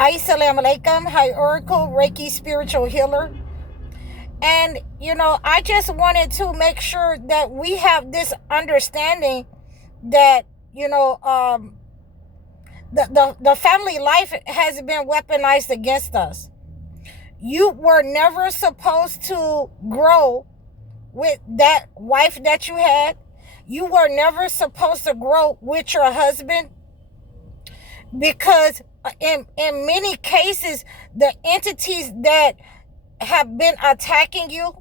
Assalamu alaikum. Hi, Oracle, Reiki spiritual healer. And, I just wanted to make sure that we have this understanding that, the family life has been weaponized against us. You were never supposed to grow with that wife that you had. You were never supposed to grow with your husband, because in many cases, the entities that have been attacking you,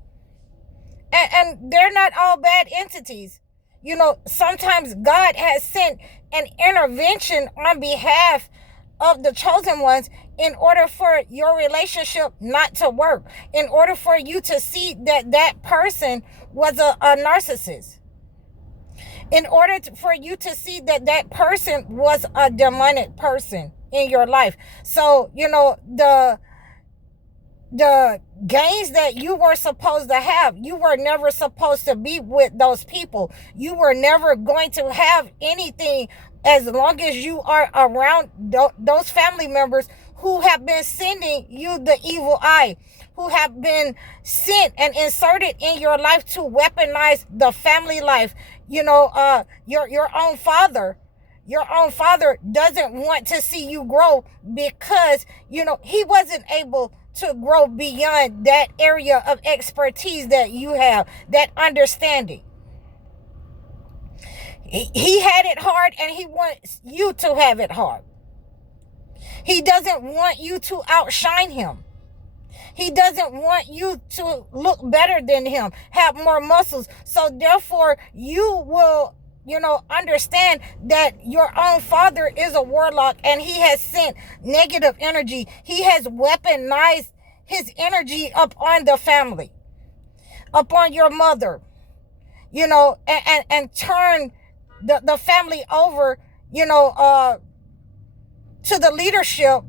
and they're not all bad entities. Sometimes God has sent an intervention on behalf of the chosen ones in order for your relationship not to work, in order for you to see that that person was a narcissist, in order for you to see that that person was a demonic person in your life. So, the gains that you were supposed to have, you were never supposed to be with those people. You were never going to have anything as long as you are around those family members who have been sending you the evil eye, who have been sent and inserted in your life to weaponize the family life. Your own father doesn't want to see you grow, because he wasn't able to grow beyond that area of expertise that you have, that understanding. He had it hard, and he wants you to have it hard. He doesn't want you to outshine him. He doesn't want you to look better than him, have more muscles. So therefore, you will, understand that your own father is a warlock, and he has sent negative energy. He has weaponized his energy upon the family, upon your mother, and turn the family over, to the leadership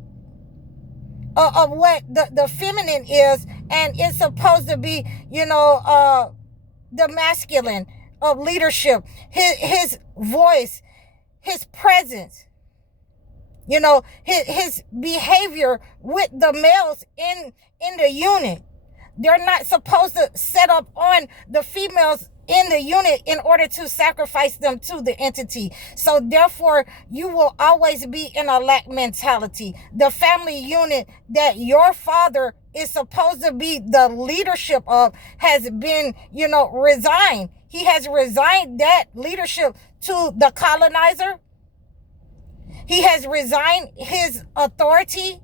of what the feminine is, and it's supposed to be, the masculine of leadership, his voice, his presence, his behavior with the males in the unit. They're not supposed to set up on the females in the unit in order to sacrifice them to the entity. So therefore, you will always be in a lack mentality. The family unit that your father is supposed to be the leadership of has been, resigned. He has resigned that leadership to the colonizer. He has resigned his authority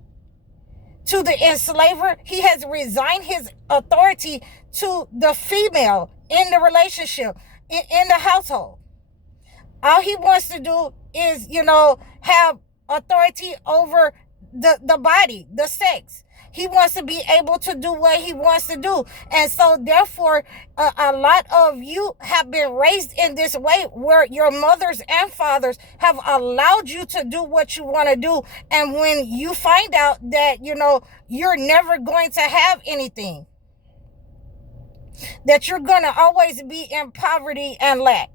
to the enslaver. He has resigned his authority to the female in the relationship, in the household. All he wants to do is, have authority over the body, the sex. He wants to be able to do what he wants to do. And so therefore, a lot of you have been raised in this way, where your mothers and fathers have allowed you to do what you want to do. And when you find out that, you're never going to have anything, that you're going to always be in poverty and lack,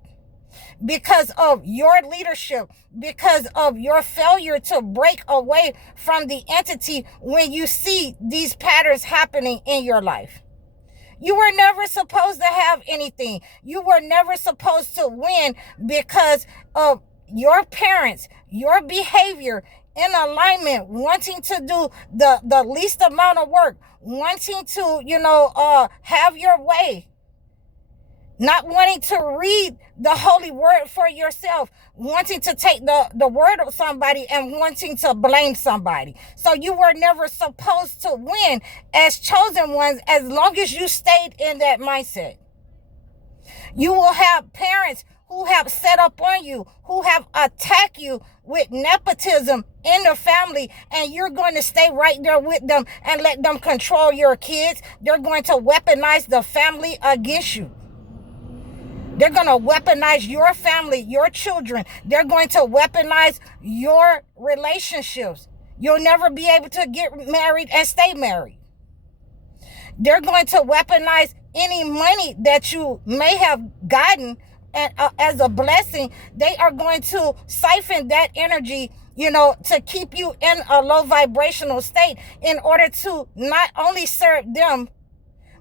because of your leadership, because of your failure to break away from the entity when you see these patterns happening in your life. You were never supposed to have anything. You were never supposed to win because of your parents, your behavior in alignment, wanting to do the least amount of work, wanting to, have your way, not wanting to read the holy word for yourself, wanting to take the word of somebody and wanting to blame somebody. So you were never supposed to win as chosen ones as long as you stayed in that mindset. You will have parents who have set up on you, who have attacked you with nepotism in the family, and you're going to stay right there with them and let them control your kids. They're going to weaponize the family against you. They're going to weaponize your family, your children. They're going to weaponize your relationships. You'll never be able to get married and stay married. They're going to weaponize any money that you may have gotten and as a blessing. They are going to siphon that energy to keep you in a low vibrational state in order to not only serve them,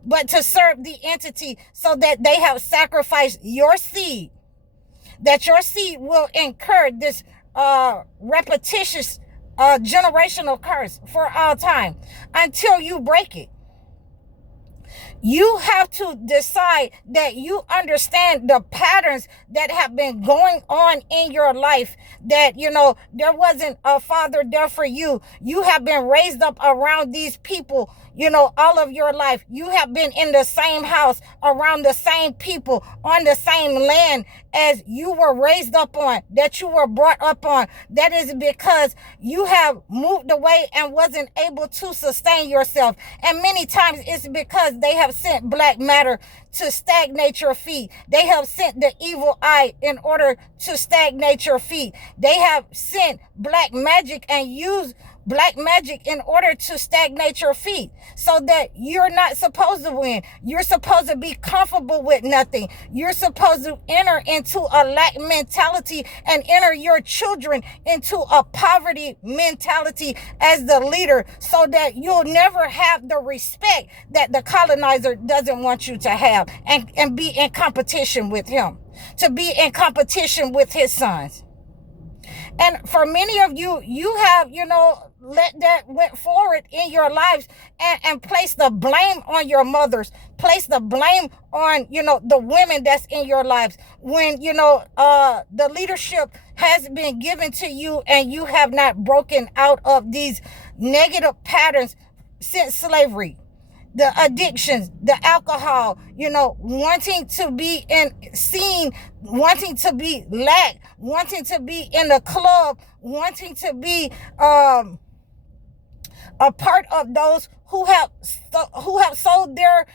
but to serve the entity, so that they have sacrificed your seed, that your seed will incur this repetitious generational curse for all time until you break it. You have to decide that you understand the patterns that have been going on in your life, that, there wasn't a father there for you. You have been raised up around these people, all of your life. You have been in the same house, around the same people, on the same land as you were raised up on, that you were brought up on. That is because you have moved away and wasn't able to sustain yourself. And many times it's because they have sent black matter to stagnate your feet. They have sent the evil eye in order to stagnate your feet. They have sent black magic and used black magic in order to stagnate your feet, so that you're not supposed to win. You're supposed to be comfortable with nothing. You're supposed to enter into a lack mentality and enter your children into a poverty mentality as the leader, so that you'll never have the respect that the colonizer doesn't want you to have, and be in competition with him, to be in competition with his sons. And for many of you, you have, let that went forward in your lives, and place the blame on your mothers, place the blame on, the women that's in your lives, when, the leadership has been given to you and you have not broken out of these negative patterns since slavery. The addictions, the alcohol, wanting to be seen, wanting to be lack, wanting to be in the club, wanting to be a part of those who have sold their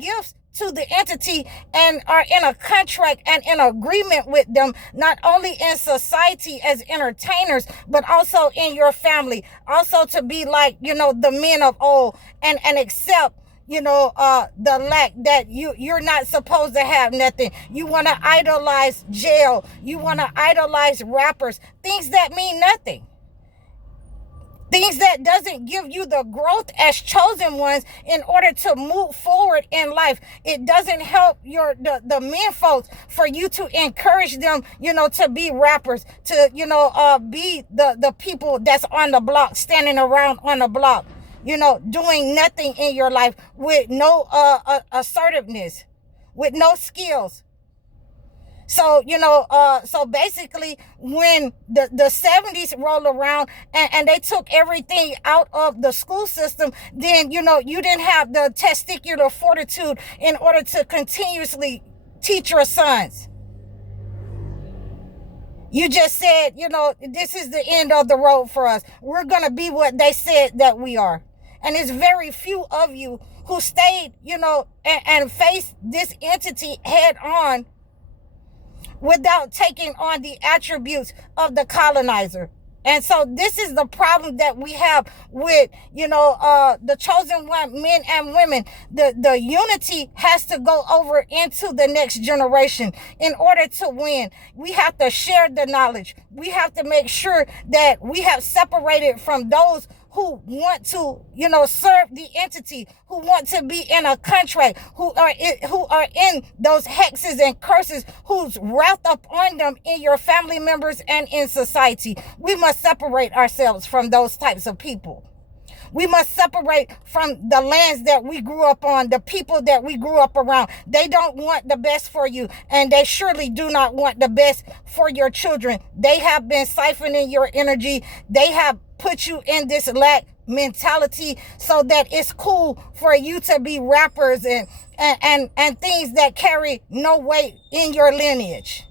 gifts to the entity and are in a contract and in agreement with them, not only in society as entertainers, but also in your family, also to be like, the men of old, and accept, the lack, that you're not supposed to have nothing. You want to idolize jail. You want to idolize rappers, things that mean nothing. Things that doesn't give you the growth as chosen ones in order to move forward in life. It doesn't help the men folks for you to encourage them, to be rappers, to, be the people that's on the block, standing around on the block, doing nothing in your life, with no assertiveness, with no skills. So, so basically, when the 70s roll around and they took everything out of the school system, then, you didn't have the testicular fortitude in order to continuously teach your sons. You just said, this is the end of the road for us. We're going to be what they said that we are. And it's very few of you who stayed, and faced this entity head on, without taking on the attributes of the colonizer. And so this is the problem that we have with, the chosen one, men and women. The unity has to go over into the next generation in order to win. We have to share the knowledge. We have to make sure that we have separated from those who want to, serve the entity, who want to be in a contract, who are in those hexes and curses, who's wrapped up on them in your family members and in society. We must separate ourselves from those types of people. We must separate from the lands that we grew up on, the people that we grew up around. They don't want the best for you, and they surely do not want the best for your children. They have been siphoning your energy. They have put you in this lack mentality so that it's cool for you to be rappers and things that carry no weight in your lineage.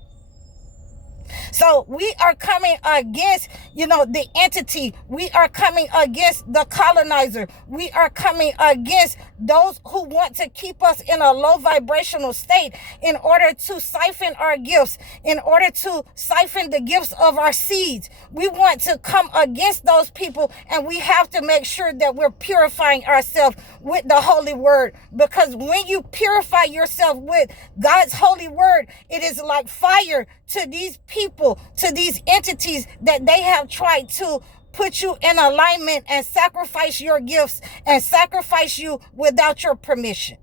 So we are coming against, the entity. We are coming against the colonizer. We are coming against those who want to keep us in a low vibrational state in order to siphon our gifts, in order to siphon the gifts of our seeds. We want to come against those people, and we have to make sure that we're purifying ourselves with the holy word. Because when you purify yourself with God's holy word, it is like fire to these people, to these entities that they have tried to put you in alignment and sacrifice your gifts and sacrifice you without your permission.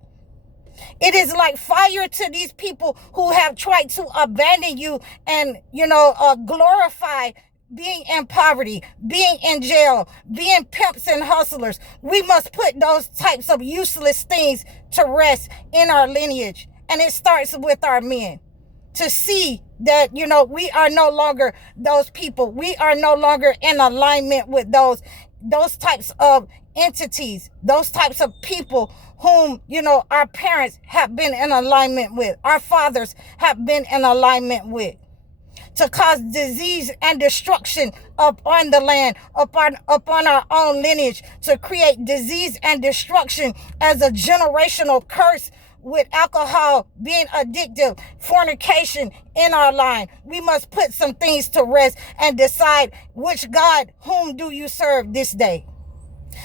It is like fire to these people who have tried to abandon you and, glorify being in poverty, being in jail, being pimps and hustlers. We must put those types of useless things to rest in our lineage. And it starts with our men to see that, we are no longer those people. We are no longer in alignment with those types of entities, those types of people whom, our parents have been in alignment with, our fathers have been in alignment with, to cause disease and destruction upon the land, upon our own lineage, to create disease and destruction as a generational curse with alcohol being addictive, fornication in our line. We must put some things to rest and decide which God, whom do you serve this day?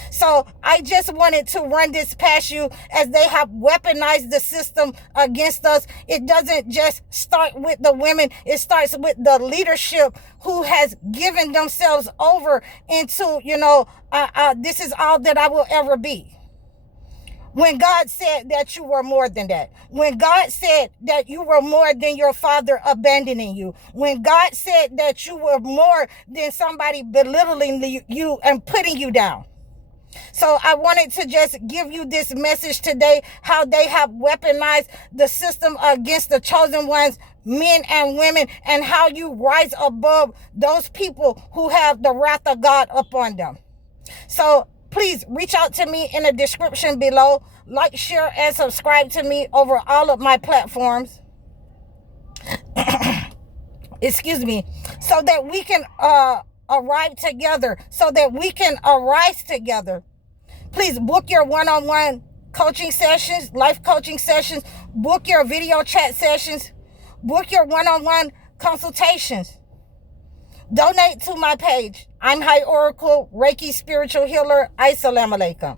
So I just wanted to run this past you as they have weaponized the system against us. It doesn't just start with the women. It starts with the leadership who has given themselves over into, this is all that I will ever be. When God said that you were more than that. When God said that you were more than your father abandoning you. When God said that you were more than somebody belittling you and putting you down. So I wanted to just give you this message today, how they have weaponized the system against the chosen ones, men and women, and how you rise above those people who have the wrath of God upon them. So please reach out to me in the description below. Like, share, and subscribe to me over all of my platforms. Excuse me. So that we can arrive together, so that we can arise together. Please book your one-on-one coaching sessions, life coaching sessions, book your video chat sessions, book your one-on-one consultations. Donate to my page. I'm High Oracle, Reiki Spiritual Healer. Assalamu alaikum.